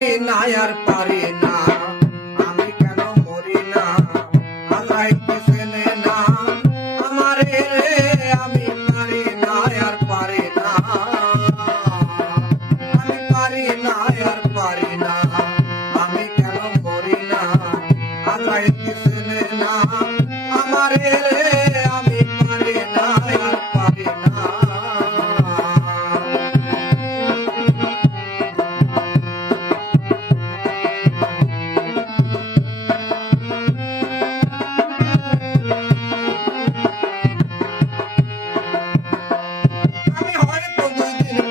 না আর পারি না, আমি কেন মরি না, আল্লাহ কি চেনে না আমারে রে, আমি পারি না আর পারি না, আমি পারি না আর পারি না, আমি কেন মরি না, আল্লাহ কি চেনে না আমারে রে, আমি পারি না আর পারি না।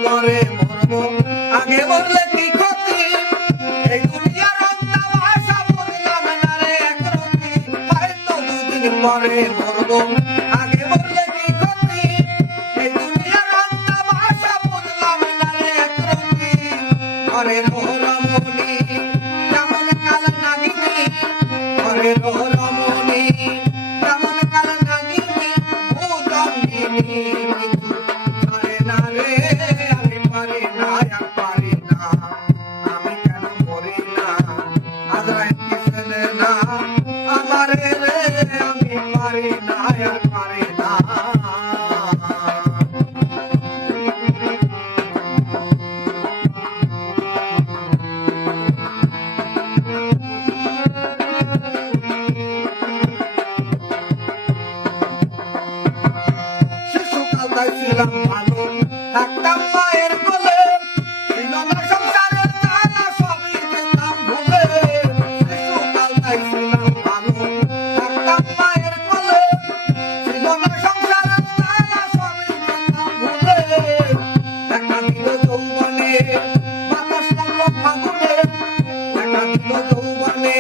পরে মরবো, আগে মরলে কি ক্ষতি, এই দুনিয়ার তামাশা বুঝলাম না রে একরতি, হয়তো দুদিন পরে মরবো, আগে মরলে কি ক্ষতি, এই দুনিয়ার তামাশা বুঝলাম না রে একরতি, ঘরে রমণী কেমন কাল নাগিনী, ঘরে রমণী কেমন কাল নাগিনী, ভূতঙ্গিনী আমারে রে, আমি পারি না আর পারি না। শিশুকাল তাই ছিলাম ভালো, থাকতাম মায়ের কোলে, ছিল না সংসারের জ্বালা, সবই যেতাম ভুলে। শিশুকাল তাই ছিলাম ভালো, থাকতাম মায়ের কোলে, ছিল না সংসারের জ্বালা, সবই যেতাম ভুলে। দেখা দিল যৌবনে বাতাস লাগলো ফাগুনে, দেখা দিল যৌবনে